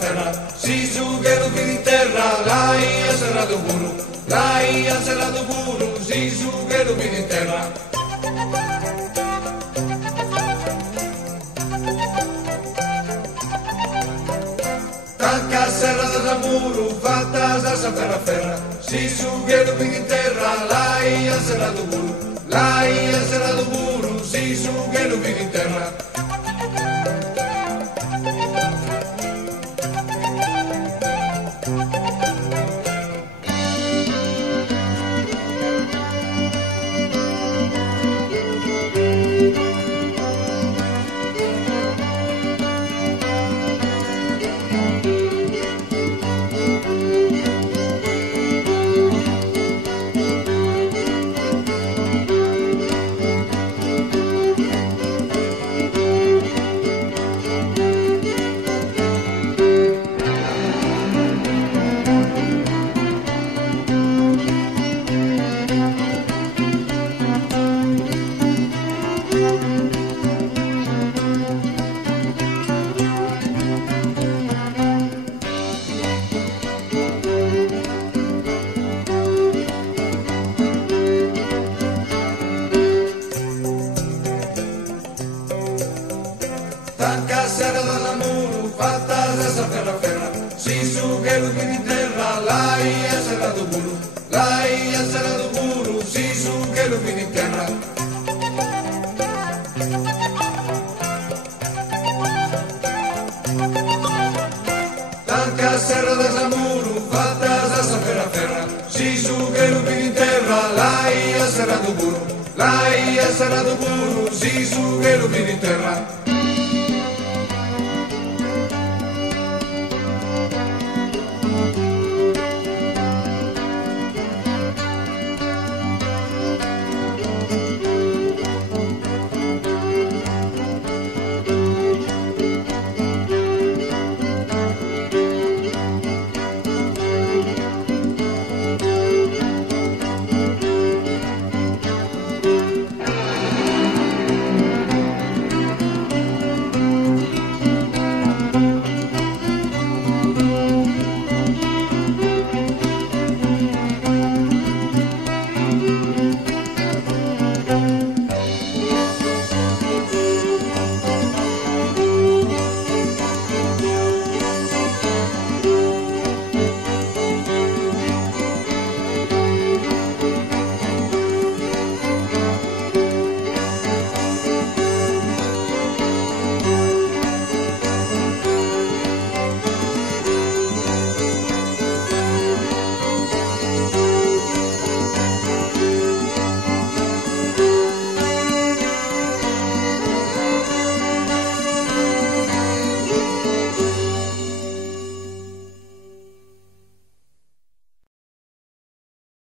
ferra, si giugheru vini in terra, là a Serra do Burro, là a Serra do Burro, si giugheru vini in terra. Tanca a Serra do Ramuro, fatas da San Ferra Ferra, si giugheru vini in terra, là a Serra do Burro, là a Serra do Burro, si giugheru vini in terra. Tanca a Serra do Ramuro, fatas da San Ferra Ferra, si giugheru vini in terra, là a Serra do Burro, là a Serra do Burro, si giugheru vini in terra. Tanca a Serra do Ramuro, fatas da San Ferra Ferra, si giugheru vini in terra, là a Serra do Burro, là a Serra do Burro, si giugheru vini in terra.